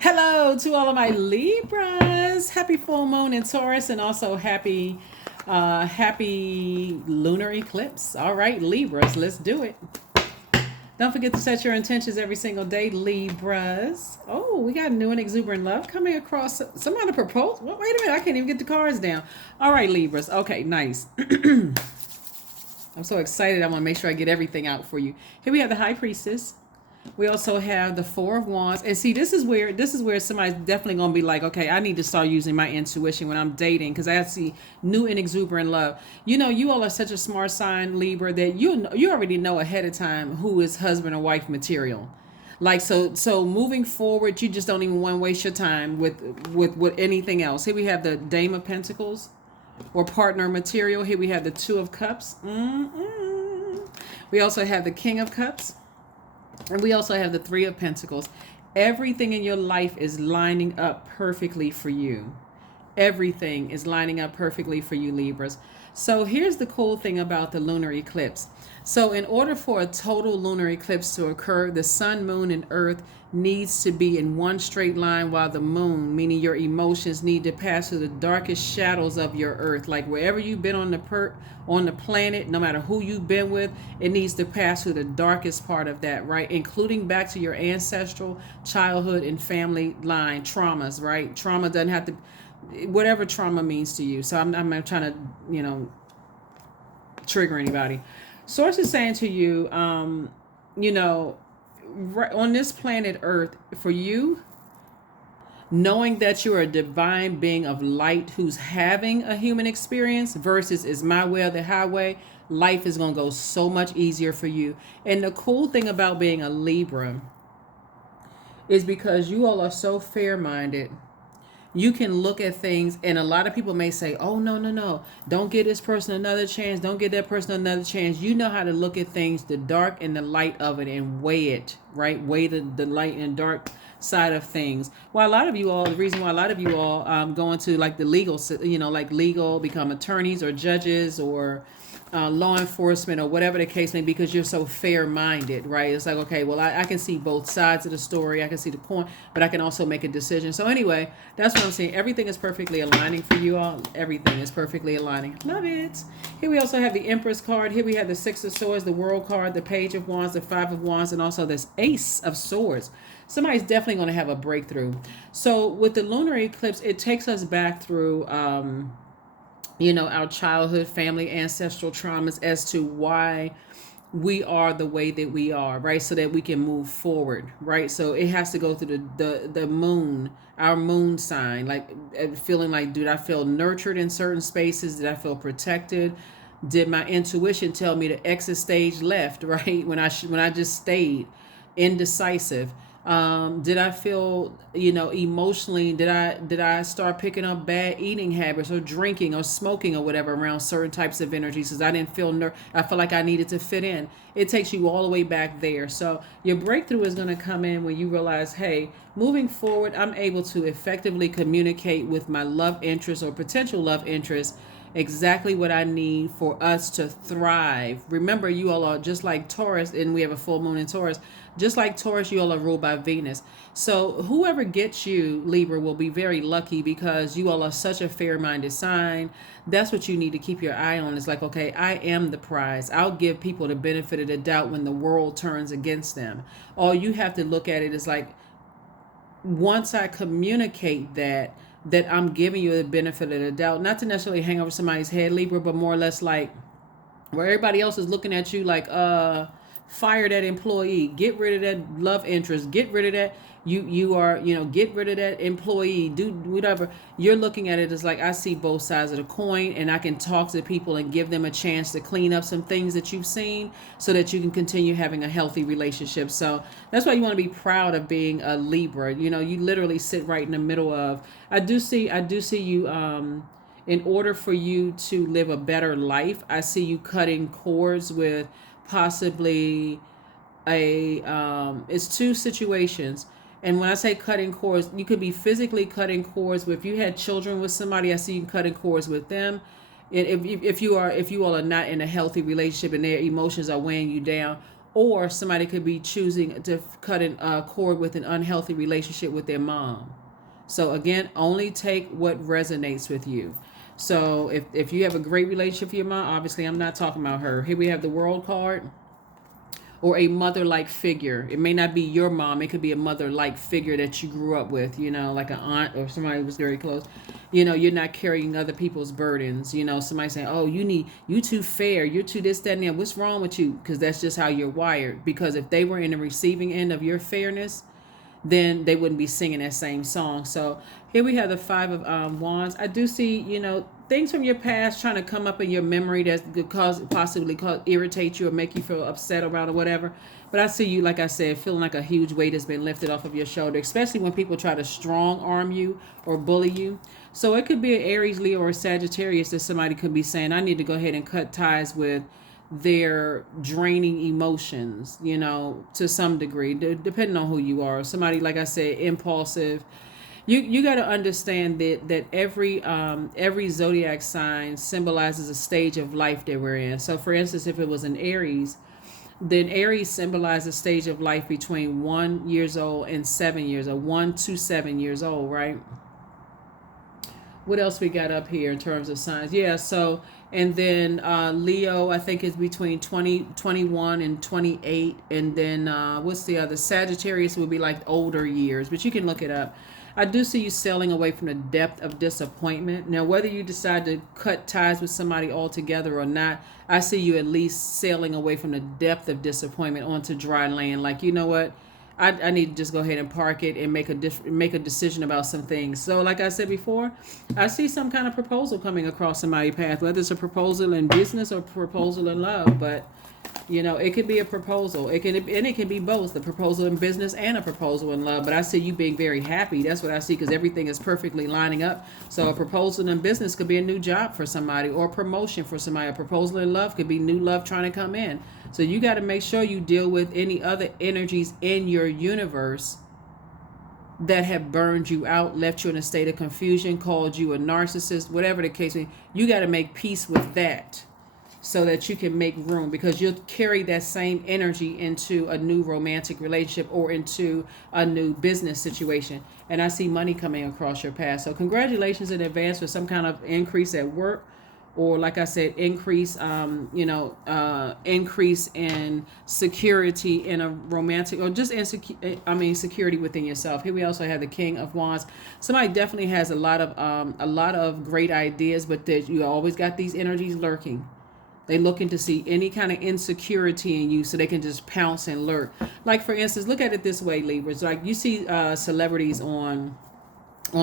Hello to all of my Libras. Happy full moon in Taurus and also happy lunar eclipse. All right, Libras, let's do it. Don't forget to set your intentions every single day, Libras. Oh, we got new and exuberant love coming across. Somebody proposed. Well, wait a minute, I can't even get the cards down. All right, Libras. Okay, nice. I'm so excited. I want to make sure I get everything out for you. Here we have the High Priestess. We also have the Four of Wands. And see, this is where somebody's definitely gonna be like, okay, I need to start using my intuition when I'm dating, because I see new and exuberant love. You all are such a smart sign, Libra, that you already know ahead of time who is husband or wife material. Like, so moving forward, you just don't even want to waste your time with anything else. Here we have the Dame of Pentacles, or partner material. Here we have the Two of Cups. We also have the King of Cups. And we also have the Three of Pentacles. Everything in your life is lining up perfectly for you. Everything is lining up perfectly for you, Libras. So here's the cool thing about the lunar eclipse. So in order for a total lunar eclipse to occur, the sun, moon, and earth needs to be in one straight line, while the moon, meaning your emotions, need to pass through the darkest shadows of your earth. Like wherever you've been on the planet, no matter who you've been with, it needs to pass through the darkest part of that, right? Including back to your ancestral, childhood, and family line traumas, right? Trauma doesn't have to, whatever trauma means to you. So I'm not trying to, trigger anybody. Source is saying to you, right on this planet Earth, for you, knowing that you're a divine being of light who's having a human experience versus is my way or the highway, life is going to go so much easier for you. And the cool thing about being a Libra is because you all are so fair-minded, you can look at things, and a lot of people may say, oh, no, don't give this person another chance, don't give that person another chance. You know how to look at things, the dark and the light of it, and weigh it, right? Weigh the light and dark side of things. Well, the reason why a lot of you all go into like the legal, like legal, become attorneys or judges or law enforcement or whatever the case may be, because you're so fair-minded, right? It's like, okay, well, I can see both sides of the story. I can see the coin, but I can also make a decision. So anyway, that's what I'm saying. Everything is perfectly aligning for you all. Everything is perfectly aligning. Love it. Here we also have the Empress card. Here we have the Six of Swords, the World card, the Page of Wands, the Five of Wands, and also this Ace of Swords. Somebody's definitely going to have a breakthrough. So with the lunar eclipse, it takes us back through our childhood, family, ancestral traumas as to why we are the way that we are, right? So that we can move forward, right? So it has to go through the moon, our moon sign, like feeling like, did I feel nurtured in certain spaces? Did I feel protected? Did my intuition tell me to exit stage left, right? When I just stayed indecisive. Did I feel, emotionally, did I start picking up bad eating habits or drinking or smoking or whatever around certain types of energies because I didn't feel I felt like I needed to fit in. It takes you all the way back there. So your breakthrough is going to come in when you realize, hey, moving forward, I'm able to effectively communicate with my love interest or potential love interest exactly what I need for us to thrive. Remember, you all are just like Taurus, and we have a full moon in Taurus. Just like Taurus, you all are ruled by Venus. So whoever gets you, Libra, will be very lucky because you all are such a fair-minded sign. That's what you need to keep your eye on. It's like, okay, I am the prize. I'll give people the benefit of the doubt when the world turns against them. All you have to look at it is like, once I communicate that I'm giving you the benefit of the doubt, not to necessarily hang over somebody's head, Libra, but more or less like where everybody else is looking at you like, fire that employee, get rid of that love interest, get rid of that, get rid of that employee, do whatever. You're looking at it as like, I see both sides of the coin, and I can talk to people and give them a chance to clean up some things that you've seen so that you can continue having a healthy relationship. So that's why you want to be proud of being a Libra. You literally sit right in the middle of, I do see you, in order for you to live a better life, I see you cutting cords with possibly it's two situations. And when I say cutting cords, you could be physically cutting cords with, if you had children with somebody, I see you cutting cords with them. And if you all are not in a healthy relationship and their emotions are weighing you down, or somebody could be choosing to cut a cord with an unhealthy relationship with their mom. So again, only take what resonates with you. So if you have a great relationship with your mom, obviously I'm not talking about her. Here we have the World card, or a mother-like figure. It may not be your mom. It could be a mother-like figure that you grew up with, like an aunt or somebody who was very close. You're not carrying other people's burdens. Somebody saying, oh, you too fair. You're too this, that, and that. What's wrong with you? Because that's just how you're wired. Because if they were in the receiving end of your fairness, then they wouldn't be singing that same song. So here we have the Five of Wands. I do see, things from your past trying to come up in your memory that could possibly irritate you or make you feel upset around or whatever. But I see you, like I said, feeling like a huge weight has been lifted off of your shoulder, especially when people try to strong arm you or bully you. So it could be an Aries, Leo, or Sagittarius that somebody could be saying, I need to go ahead and cut ties with their draining emotions, to some degree, depending on who you are. Somebody, like I said, impulsive. You got to understand that every zodiac sign symbolizes a stage of life that we're in. So for instance, if it was an Aries, then Aries symbolizes a stage of life between 1 years old and 7 years old, 1 to 7 years old, right? What else we got up here in terms of signs? Yeah, so, and then Leo, I think, is between 21 and 28. And then what's the other? Sagittarius would be like older years, but you can look it up. I do see you sailing away from the depth of disappointment. Now, whether you decide to cut ties with somebody altogether or not, I see you at least sailing away from the depth of disappointment onto dry land. Like, you know what? I need to just go ahead and park it and make a decision about some things. So like I said before, I see some kind of proposal coming across somebody's path, whether it's a proposal in business or a proposal in love. But it could be a proposal. It can be both, the proposal in business and a proposal in love. But I see you being very happy. That's what I see, because everything is perfectly lining up. So a proposal in business could be a new job for somebody, or promotion for somebody. A proposal in love could be new love trying to come in. So you got to make sure you deal with any other energies in your universe that have burned you out, left you in a state of confusion, called you a narcissist, whatever the case may be. You got to make peace with that, so that you can make room, because you'll carry that same energy into a new romantic relationship or into a new business situation. And I see money coming across your path. So congratulations in advance for some kind of increase at work, or like I said, increase in security in a romantic, or just security within yourself. Here we also have the King of Wands. Somebody definitely has a lot of great ideas, but that you always got these energies lurking. They looking to see any kind of insecurity in you so they can just pounce and lurk. Like, for instance, look at it this way, Libras. Like, you see celebrities on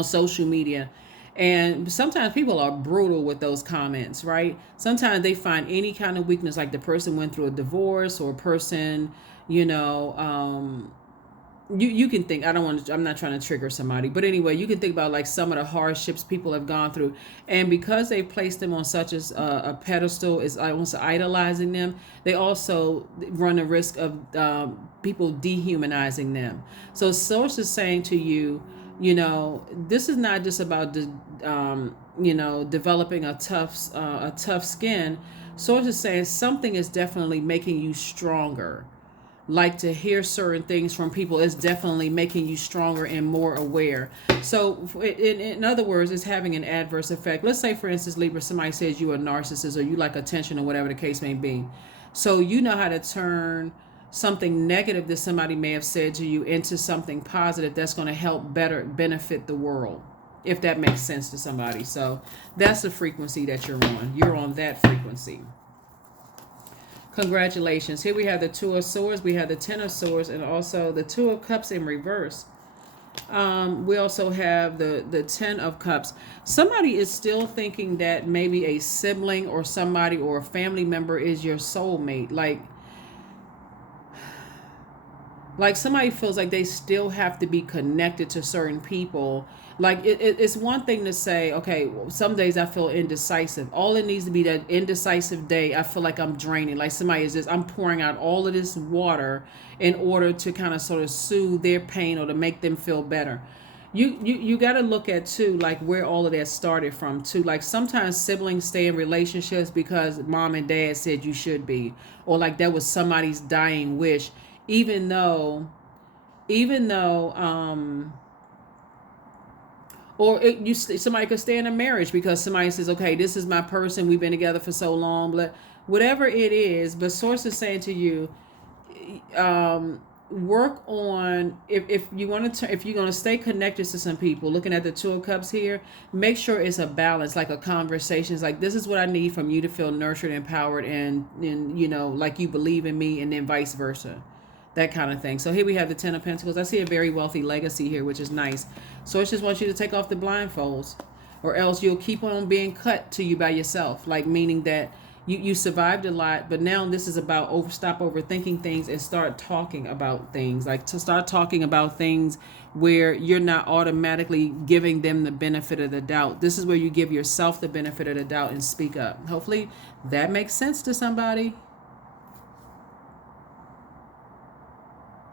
social media, and sometimes people are brutal with those comments, right? Sometimes they find any kind of weakness, like the person went through a divorce, or a person, you can think, I'm not trying to trigger somebody, but anyway, you can think about like some of the hardships people have gone through, and because they placed them on such a pedestal, is almost idolizing them, they also run the risk of people dehumanizing them. So Source is saying to you, this is not just about developing a tough skin. Source is saying something is definitely making you stronger. Like, to hear certain things from people is definitely making you stronger and more aware. So in other words, it's having an adverse effect. Let's say, for instance, Libra, somebody says you're a narcissist, or you like attention, or whatever the case may be. So you know how to turn something negative that somebody may have said to you into something positive that's going to help better benefit the world, if that makes sense to somebody. So that's the frequency that you're on. You're on that frequency. Congratulations. Here we have the Two of Swords, we have the Ten of Swords, and also the Two of Cups in reverse. We also have the Ten of Cups. Somebody is still thinking that maybe a sibling or somebody or a family member is your soulmate. Like somebody feels like they still have to be connected to certain people. Like it's one thing to say, okay, some days I feel indecisive. All it needs to be that indecisive day, I feel like I'm draining. Like somebody is just, I'm pouring out all of this water in order to kind of sort of soothe their pain or to make them feel better. you got to look at too, like where all of that started from too. Like sometimes siblings stay in relationships because mom and dad said you should be, or like that was somebody's dying wish, even though even though or somebody could stay in a marriage because somebody says, okay, this is my person, we've been together for so long, but whatever it is. But source is saying to you, work on, if you want to, if you're going to stay connected to some people, looking at the Two of Cups here, make sure it's a balance, like a conversation. It's like, this is what I need from you to feel nurtured, empowered, and like you believe in me, and then vice versa, that kind of thing. So here we have the Ten of Pentacles. I see a very wealthy legacy here, which is nice. So it just wants you to take off the blindfolds, or else you'll keep on being cut to you by yourself, like meaning that you survived a lot, but now this is about stop overthinking things and start talking about things. Like to start talking about things where you're not automatically giving them the benefit of the doubt. This is where you give yourself the benefit of the doubt and speak up. Hopefully that makes sense to somebody.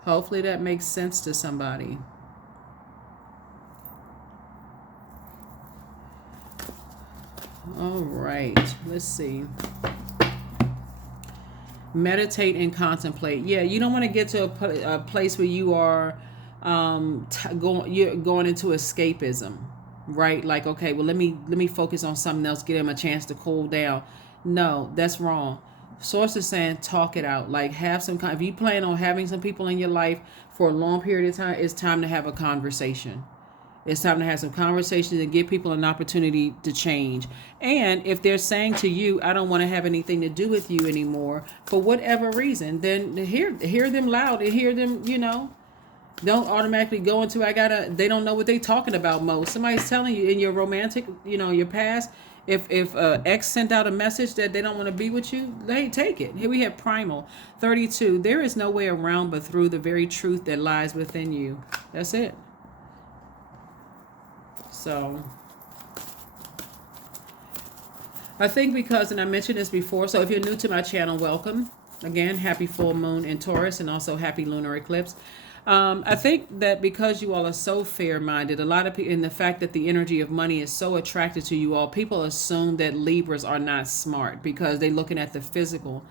Hopefully that makes sense to somebody. All right, let's see. Meditate and contemplate. Yeah, you don't want to get to a place where you are you're going into escapism, right? Like, okay, well, let me focus on something else, give them a chance to cool down. No, that's wrong. Source is saying talk it out. Like, have some if you plan on having some people in your life for a long period of time, it's time to have a conversation. It's time to have some conversations and give people an opportunity to change. And if they're saying to you, I don't want to have anything to do with you anymore, for whatever reason, then hear them loud and hear them, don't automatically go into, they don't know what they're talking about most. Somebody's telling you in your romantic, your past, if ex sent out a message that they don't want to be with you, hey, take it. Here we have Primal 32. There is no way around but through the very truth that lies within you. That's it. So I think because, and I mentioned this before, so if you're new to my channel, welcome. Again, happy full moon in Taurus and also happy lunar eclipse. I think that because you all are so fair-minded, a lot of people, and the fact that the energy of money is so attracted to you all, people assume that Libras are not smart because they're looking at the physical.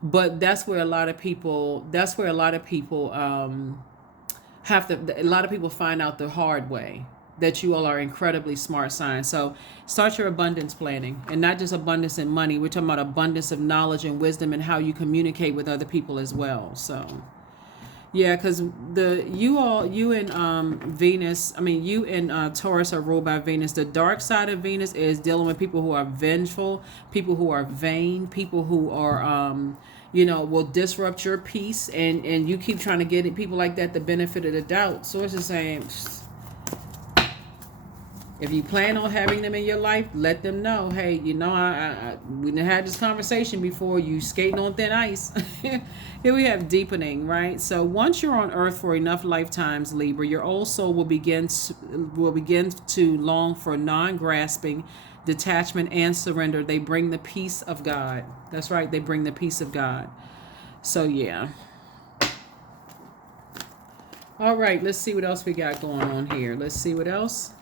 But that's where a lot of people, a lot of people find out the hard way that you all are incredibly smart signs. So start your abundance planning, and not just abundance in money. We're talking about abundance of knowledge and wisdom and how you communicate with other people as well. So yeah, because you and Venus, you and Taurus are ruled by Venus. The dark side of Venus is dealing with people who are vengeful, people who are vain, people who are will disrupt your peace, and you keep trying to get people like that the benefit of the doubt. Source is saying, if you plan on having them in your life, let them know, hey, we done had this conversation before, you skating on thin ice. Here we have deepening, right? So once you're on earth for enough lifetimes, Libra, your old soul will begin to long for non-grasping, detachment, and surrender. They bring the peace of God. That's right, they bring the peace of God. So yeah. All right, let's see what else we got going on here. Let's see what else.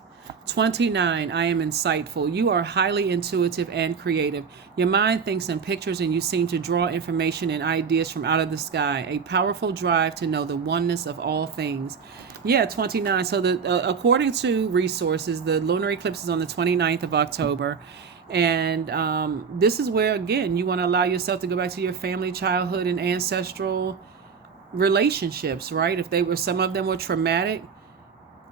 29, I am insightful. You are highly intuitive and creative. Your mind thinks in pictures, and you seem to draw information and ideas from out of the sky. A powerful drive to know the oneness of all things. Yeah, 29. So according to resources, the lunar eclipse is on the 29th of October. And this is where, again, you want to allow yourself to go back to your family, childhood, and ancestral relationships, right? If some of them were traumatic,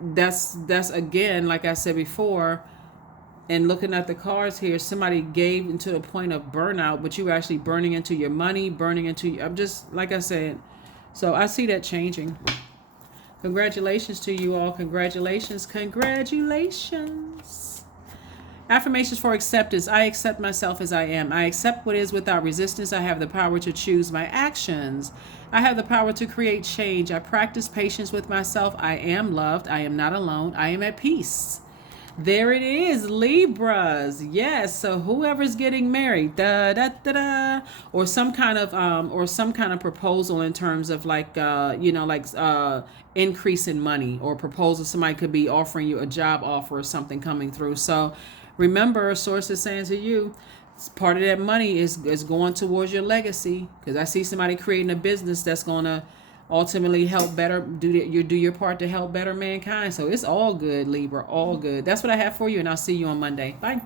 that's again, like I said before, and looking at the cards here, somebody gave into a point of burnout, but you were actually burning into your money, I'm just, like I said, so I see that changing. Congratulations to you all. Congratulations. Affirmations for acceptance. I accept myself as I am. I accept what is without resistance. I have the power to choose my actions. I have the power to create change. I practice patience with myself. I am loved. I am not alone. I am at peace. There it is, Libras. Yes. So whoever's getting married, da da da da, or some kind of proposal in terms of like increase in money or proposal. Somebody could be offering you a job offer or something coming through. So remember, a source is saying to you, part of that money is going towards your legacy. Because I see somebody creating a business that's gonna ultimately help better do your part to help better mankind. So it's all good, Libra, all good. That's what I have for you, and I'll see you on Monday. Bye.